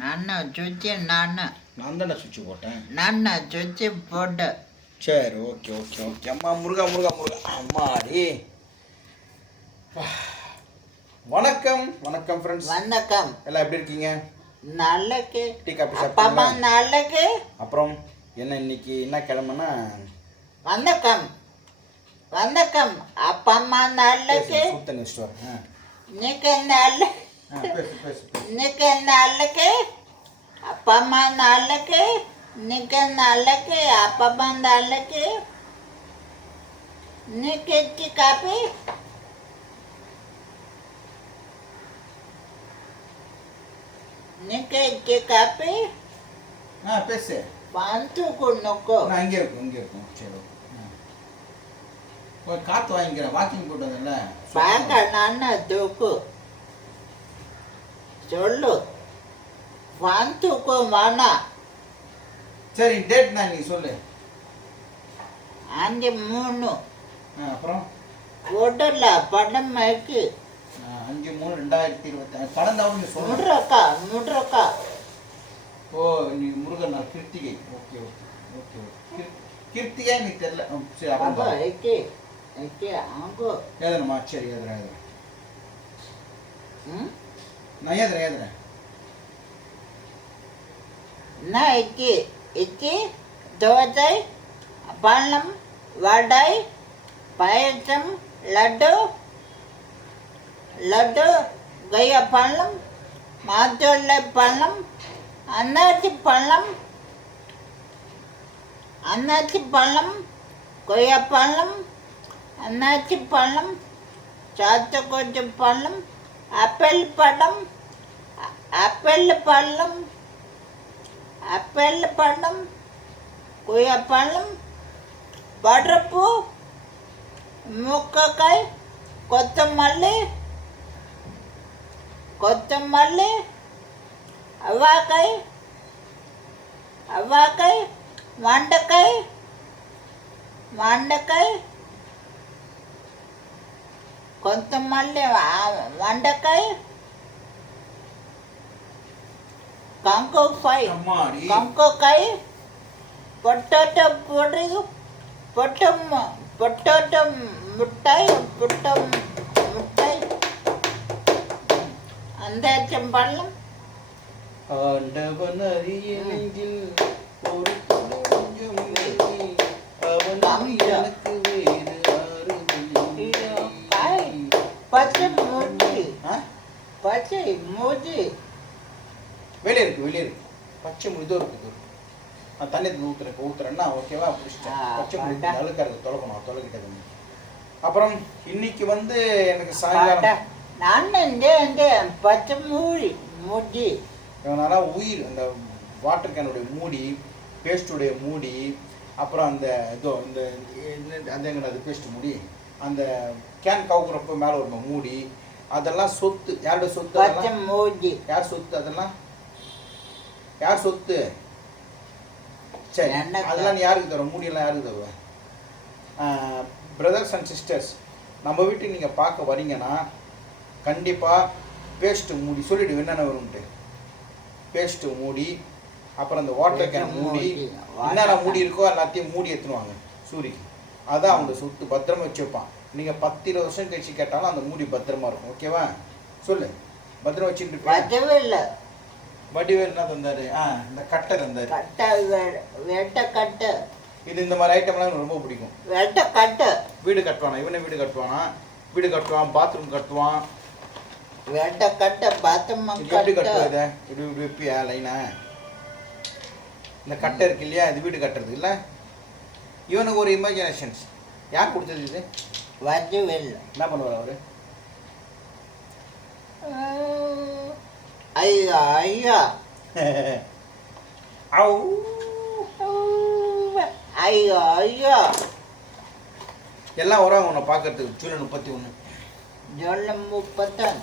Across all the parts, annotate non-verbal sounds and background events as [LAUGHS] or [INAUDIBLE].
நான் சுவிட்சு நான் நான் தானே சுவிட்ச் போட்டேன். நான் சுவிட்சு போட்டு. சரி ஓகே ஓகே ஓகே. அம்மா முருகா முருகா முருகா. அம்மாடி வணக்கம் வணக்கம் ஃப்ரெண்ட்ஸ் வணக்கம். எல்லாம் எப்படி இருக்கீங்க? நாளைக்கு டீ காபி சாப்பிட்டீங்களா? நாளைக்கு அப்புறம் என்ன இன்னைக்கு? என்ன கிழமைன்னா? வணக்கம். வணக்கம். அப்பா அம்மா நாளைக்கு சுத்த நியூஸ் வரேன். இன்னைக்கு நாளை ஆ பேசு பேசு பேசு இன்னைக்கு நாளைக்கு அப்பா அம்மா நாளைக்கு இன்னைக்கு நாளைக்கு அப்பா அம்மா நாளைக்கு இன்னைக்கு டீ காபி இன்னைக்கு டீ காபி ஆ பேசு பாந்துக்கு நோக்கோ நான் இங்கே இருக்கும் இங்கே இருக்கும் சரி ஓகே ஆ. ஒரு காற்று வாங்கிக்கிறேன் வாக்கிங் போட்டு வந்தேன்ல பாக்க நான தூக்கு சொல்லு. பாந்துக்கு மானா சரி டேட் நான் நீ சொல்லு. அஞ்சு மூணு. அப்புறம்? உடல படமைக்கு ஆ, அஞ்சு மூணு ரெண்டாயிரத்தி இருபத்தி படம் தான் நீ சொல்லணும். முடுறக்கா முடுறக்கா ஓ நீ முருகன் நாள் Krithigai. Okay okay okay okay. Krithigai நீ தெரியல. சரி அப்ப எக்கே எக்கே ஆங்கோ எழுதணுமா சரி எழுதுறேன் எழுதுறேன். ம்? நான் எழுதுறேன் எழுதுறேன் நான் எக்கே எக்கே தோசை பழம் வடை பாயசம் லட்டு லட்டு கொய்யா பழம் மாதுளை பழம் அன்னாச்சி பழம் அன்னாச்சி பழம் கொய்யா பழம் அன்னாச்சி பழம் சாத்துக்குச்சி பழம் ஆப்பிள் பழம் ஆ- ஆப்பிள் பழம் ஆப்பிள் பழம் கொய்யா பழம் படரப்பூ முக்கக்காய் கொத்தமல்லி கொத்தமல்லி அவ்வாக்காய் அவ்வாக்காய் மாண்டக்காய் மாண்டக்காய் கொத்தமல்லி வா- மாண்டக்காய் కంకోకాయ அம்மாடி కంకోకాయ పొటాటో పొడి పొట్టం పొటాటో మిఠాయి పుట్టం మిఠాయి అందాచం పళ్ళం ஆண்டவன் அறிய நெஞ்சில் ஒரு துளி கொஞ்சம் இல்லை. அவன் எனக்கு பச்சை மூஞ்சி ஆ? பச்சை மூஞ்சி வெளியே இருக்கு வெளியே இருக்கு பச்சை முடி இதோ இருக்கு இதோ இருக்கு. நான் தண்ணி ஊத்துறேன் ஊத்துறேன்னா ஓகேவா பிடிச்சிட்டேன் பச்சை முடி பாட்டா. அழுக்கா இருக்கு தொலைக்கணும் தொலைக்கிட்டது அப்புறம் இன்னைக்கு வந்து எனக்கு சாயங்காலம் நான் பச்சை மூடி மூடி இவனால உயிர் அந்த வாட்டர் கேனுடைய மூடி பேஸ்டுடைய மூடி அப்புறம் அந்த இதோ இந்த அது எங்கடா அது பேஸ்ட் மூடி அந்த கேன் கவுக்குறப்ப மேலே ஒரு மூடி அதெல்லாம் சொத்து யாருடைய சொத்து பச்சை அதெல்லாம் மூடி. யார் சொத்து அதெல்லாம்? யார் சொத்து? சரி. அதெல்லாம் யாருக்கு தருவ மூடியெல்லாம் யாருக்கு தருவ? பிரதர்ஸ் அண்ட் சிஸ்டர்ஸ் நம்ம வீட்டுக்கு நீங்கள் பார்க்க வரீங்கன்னா கண்டிப்பாக பேஸ்ட்டு மூடி சொல்லிவிடு என்னென்ன வரும்ன்ட்டு. பேஸ்ட்டு மூடி அப்புறம் அந்த வாட்டர் கேன் மூடி என்னென்ன. மூடி இருக்கோ எல்லாத்தையும் மூடி எடுத்துனுவாங்க சூரிக்கு அதான் அவங்க சொத்து பத்திரமா வச்சு வைப்பான் நீங்கள் பத்து இருபது வருஷம் கழிச்சு கேட்டாலும் அந்த மூடி பத்திரமா இருக்கும். ஓகேவா சொல்லு. பத்திரமா வச்சுட்டு? பச்சைவில்லை வடிவேல் என்ன தந்தாரு ஆ இந்த கட்டை தந்தாரு கட்டை வெட்டை கட்டு. இது இந்த மாதிரி ஐட்டம்லாம் எனக்கு ரொம்ப பிடிக்கும். வெட்டை கட்டு. வீடு கட்டுவானா? இவனே வீடு கட்டுவானா? வீடு கட்டுவான் பாத்ரூம் கட்டுவான். வெட்டை கட்டு பாத்ரூம் எப்படி கட்டு. கட்டுவ இதை? இப்படி இப்படி வைப்பியா லைனா இந்த கட்டை இருக்கு இல்லையா? இது வீடு கட்டுறது இல்லை? இவனுக்கு ஒரு இமேஜினேஷன்ஸ் யார் கொடுத்தது இது? வஜ்ஜுவில் என்ன பண்ணுவார் அவரு? ஐயா ஐயா. [LAUGHS] ஐயோ ஐயோ. எல்லாம் வராங்க உன்னை பார்க்கறதுக்கு ஜூலை முப்பத்தி ஒன்று ஜொல்லு முப்பத்தன்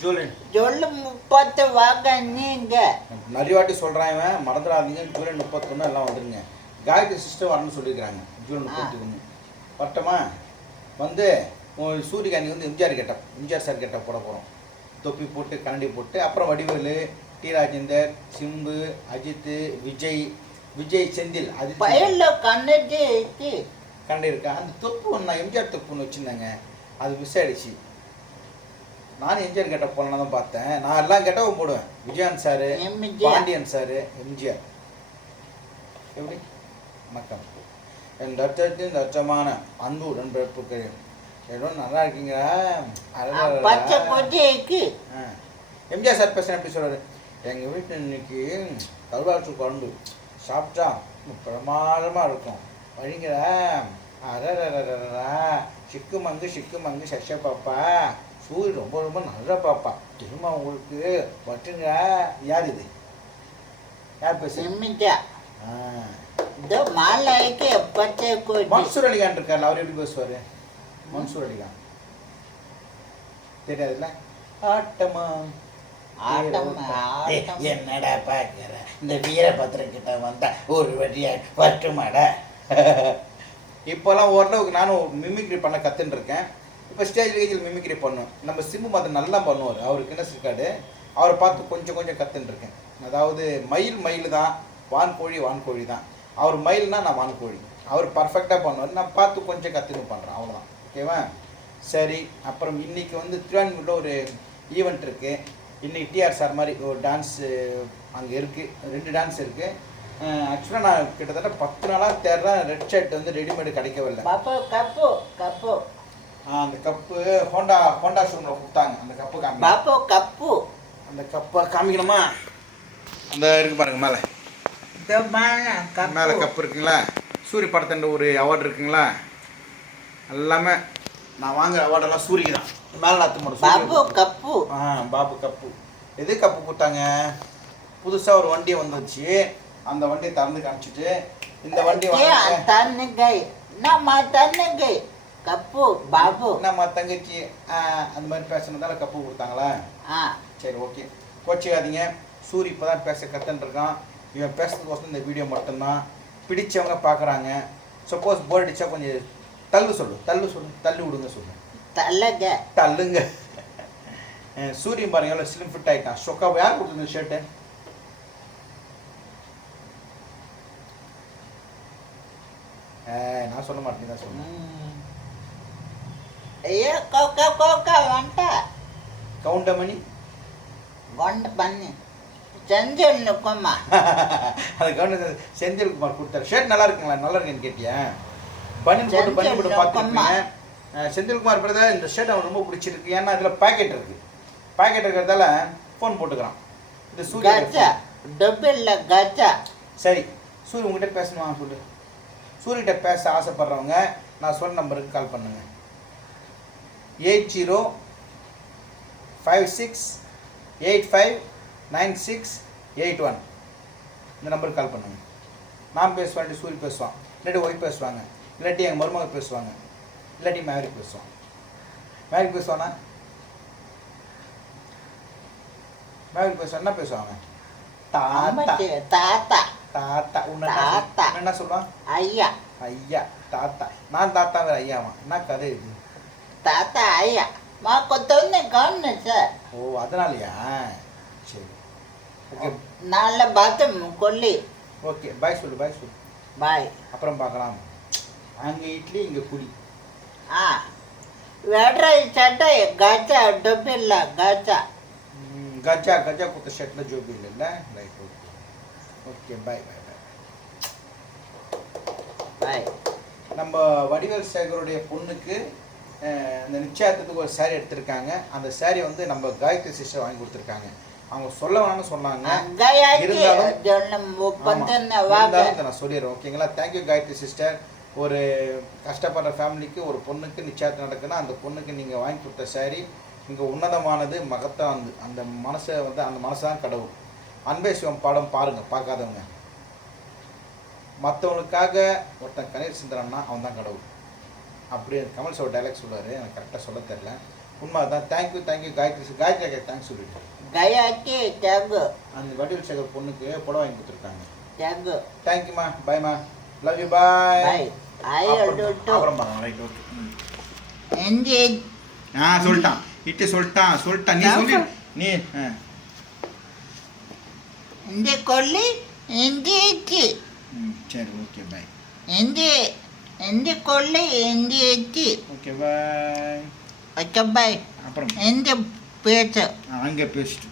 ஜூலை ஜொல்லு முப்பத்து வாங்க நீங்க. நிறைய வாட்டி சொல்கிறான் இவன். மறந்துடாதீங்க. ஜூலை முப்பத்தொன்று எல்லாம் வந்துடுங்க காயத்ரி சிஸ்டர் வரணும்னு சொல்லியிருக்கிறாங்க. ஜூலை முப்பத்தி ஒன்று. வரட்டுமா வந்து சூரியகாந்தி வந்து MGR getup MGR sir getup போட போகிறோம் தொப்பி போட்டு கண்ணாடி போட்டு அப்புறம் வடிவேலு டி ராஜேந்தர் சிம்பு அஜித் விஜய் விஜய் செந்தில் அது பயில கண்ணுட்டு இருக்கு? கண்டிருக்கேன் அந்த தொப்பு ஒன்று நான் எம்ஜிஆர் தொப்பு ஒன்று வச்சுருந்தேங்க. அது மிஸ் ஆயிடுச்சு. நானும் எம்ஜிஆர் கேட்ட போலாம் தான் பார்த்தேன். நான் எல்லாம் கேட்டவும் போடுவேன். விஜயன் சாரு. பாண்டியன் சாரு எம்ஜிஆர். எப்படி? வணக்கம் என் ரத்தத்தின் ரத்தமான அன்பு உடன்பிறப்புகள் ஏதோ நல்லா இருக்கீங்களா. பச்சை ஆ. எம்ஜிஆர் சார் பேசுகிறேன் எப்படி சொல்றாரு? எங்கள் வீட்டில் இன்னைக்கு கருவாட்டு குழம்பு சாப்பிட்டா பிரமாதமாக இருக்கும். வரீங்களா அரரரரரா சிக்கு மங்கு சிக்கு மங்கு சஷ பாப்பா. சூரிய ரொம்ப ரொம்ப நல்ல பாப்பா. திரும்ப உங்களுக்கு? வட்டுங்க யார் இது? யார் பேசு எம்ஜிஆர் ஆ. இந்த மன்சூர் அலிகான் இருக்கார்ல அவர் எப்படி பேசுவார்? மன்சூர் அலிகான். தெரியாதுல்ல? ஆட்டமா. என்னடா பாக்குற? இந்த வீரபத்திரம் கிட்ட வந்தா ஒரு வழியா வட்டுமாடா இப்போல்லாம் ஓரளவுக்கு நானும் மிமிக்ரி பண்ண கத்துன்னு இருக்கேன் இப்போ ஸ்டேஜ் வேஜில் மிமிக்ரி பண்ணும். நம்ம சிம்பு மதம் நல்லா பண்ணுவார். அவருக்கு என்ன இருக்காடு அவரை பார்த்து கொஞ்சம் கொஞ்சம் கத்துன்னு இருக்கேன் அதாவது மயில் மயில் தான் வான்கோழி வான்கோழி தான் அவர் மயில்னா நான் வான்கோழி அவர் பர்ஃபெக்டாக பண்ணுவார். நான் பார்த்து கொஞ்சம் கற்றுன்னு பண்ணுறேன் அவ்வளோதான் ஓகேவா சரி. அப்புறம் இன்னைக்கு வந்து திருவான்மூரில் ஒரு ஈவெண்ட் இருக்குது இன்னைக்கு டிஆர் சார் மாதிரி ஒரு டான்ஸு அங்கே இருக்குது ரெண்டு டான்ஸ் இருக்குது ஆக்சுவலாக நான் கிட்டத்தட்ட பத்து நாளாக தேடுறேன். ரெட் ஷர்ட் வந்து ரெடிமேடு கிடைக்கவில்லை. கப்பு கப்பு அந்த கப்பு ஹோண்டா ஹோண்டா ஷோரூமில் கொடுத்தாங்க. அந்த கப்பு காமி கப்பு. அந்த கப்பை காமிக்கணுமா? அந்த இருக்கு பாருங்க மேலே. மேல கப்பு இருக்குங்களா? சூரிய படத்தண்ட ஒரு அவார்டு இருக்குங்களா? எல்லாமே நான் வாங்குற அவார்டெல்லாம் சூரிக்கு தான். மேலே நாத்து மாட்டோம் கப்பு. ஆ பாபு கப்பு. எது கப்பு கொடுத்தாங்க புதுசாக ஒரு வண்டி வந்துச்சு அந்த வண்டியை திறந்து காமிச்சிட்டு இந்த வண்டி தன்னுகை நம்ம தன்னுகை கப்பு பாபு. நம்ம தங்கச்சி ஆ, அந்த மாதிரி பேசுனதால கப்பு கொடுத்தாங்களா? ஆ. சரி ஓகே. கோச்சிக்காதீங்க. சூரி இப்போ தான் பேச கத்துன்னு இருக்கான். இவன் பேசுறதுக்கோசம் இந்த வீடியோ மட்டும்தான். பிடிச்சவங்க பார்க்குறாங்க சப்போஸ் போர் அடிச்சா கொஞ்சம் தள்ளு சொல்லு தள்ளு சொல்லு தள்ளு விடுங்க சொல்லு. தள்ளுங்க. தள்ளுங்க. சூரியன் பாருங்க எவ்வளோ ஸ்லிம் ஃபிட் ஆகிட்டான் சொக்கா யார் கொடுத்துருந்த ஷர்ட்டு நான் சொல்ல மாட்டேன் தான் சொன்னேன் ஐயோ கோக்கா கோக்கா கவுண்டமணி வண்ட பண்ணி. செஞ்சல் கும்மா. [LAUGHS] அது கவர்னர் செந்தில்குமார் கொடுத்தாரு. ஷர்ட் நல்லா இருக்குங்களா? நல்லா இருக்குன்னு கேட்டியா? பனியன் போட்டு பனியன் போட்டு பார்த்துருப்பீங்க செந்தில்குமார் பிரதர் இந்த ஷர்ட் அவனுக்கு ரொம்ப பிடிச்சிருக்கு. ஏன்னா இதில் பாக்கெட் இருக்கு. பாக்கெட் இருக்கிறதால ஃபோன் போட்டுக்கிறான். இது சூரிய டொபில்ல கஜா. சரி சூரிய உங்ககிட்ட பேசணுமா? சொல்லு சூரியகிட்ட பேச ஆசைப்படுறவங்க நான் சொன்ன நம்பருக்கு கால் பண்ணுங்க. Eight zero five six eight five nine six eight one. இந்த நம்பருக்கு கால் பண்ணுங்கள் நான் பேசுவேன் இல்லாட்டி சூரிய பேசுவான். இல்லாட்டி ஒய்ஃப் பேசுவாங்க. இல்லாட்டி எங்கள் மருமக பேசுவாங்க. இல்லாட்டி மேரிக் பேசுவான். மேரிக் பேசுவானா? மேரிக் பேசுவான் என்ன பேசுவாங்க தாத்தா. தாத்தா. தாத்தா. உன்னை தாத்தா. என்ன சொல்லுவான் ஐயா. ஐயா. தாத்தா. நான் தாத்தா வேற ஐயாவா என்ன கதை இது? தாத்தா ஐயா. மா கொத்தவன்னு காணும் சார். ஓ அதனாலயா? சரி. ஓகே. நாளில் கொல்லி. ஓகே பாய் சொல்லு பாய் சொல்லு. பாய். அப்புறம் பார்க்கலாம். அங்கே இட்லி இங்கே குடி ஆ. வேட்ற சட்டை கச்சா டொப்பில்ல கச்சா ಗಜಾ ಗಜಾ குத்த ಶಟ್ಲ ಜೋಬಿ ಇಲ್ಲ life okay okay. Bye bye bye. Bye. நம்ம வடிவேல் சேகருடைய பொண்ணுக்கு அந்த நிச்சயத்துக்கு ஒரு சாரீ எடுத்திருக்காங்க. அந்த சாரீ வந்து நம்ம காயத்ரி சிஸ்டர் வாங்கி கொடுத்துருக்காங்க. அவங்க சொல்ல வேணாம்னு சொன்னாங்க. இருந்தாலும் இருந்தாலும் நான் சொல்லிடுறேன் ஓகேங்களா தேங்க்யூ காயத்ரி சிஸ்டர் ஒரு கஷ்டப்படுற ஃபேமிலிக்கு ஒரு பொண்ணுக்கு நிச்சயத்து நடக்குன்னா அந்த பொண்ணுக்கு நீங்கள் வாங்கி கொடுத்த சாரி இங்கே உன்னதமானது மகத்தானது. அந்த மனசை வந்து அந்த மனசு தான் கடவுள். அன்பே சிவம் பாடம் பாருங்கள் பார்க்காதவங்க. மற்றவனுக்காக ஒருத்தன் கணேர் சிந்தனம்னா அவன் தான் கடவுள். அப்படி கமல் சார் டைலாக் சொல்லுவார் எனக்கு கரெக்டாக சொல்ல தெரில உண்மை தான் thank you thank you Gayathri Gayathri thanks சொல்லிட்டு. தயாச்சு தேங்கு. அந்த வடிவில் சேகர் பொண்ணுக்கு புடவை வாங்கி கொடுத்துருக்காங்க. தேங்கு. தேங்க்யூமா பாய்மா லவ் யூ பாய் பாய் ஐ அப்புறம் பாருங்க ரைட் ஆ சொல்லிட்டான். இட்டு சொல்லிட்டான் சொல்லிட்டான். நீ சொல்லி நீ இந்த கொல்லி எந்திச்சு சரி ஓகே பாய் எந்தி எந்தி கொல்லி எந்திச்சு ஓகே பாய் ஓகே பாய் அப்புறம். எந்த பேச்சை. அங்கே பேசிட்டு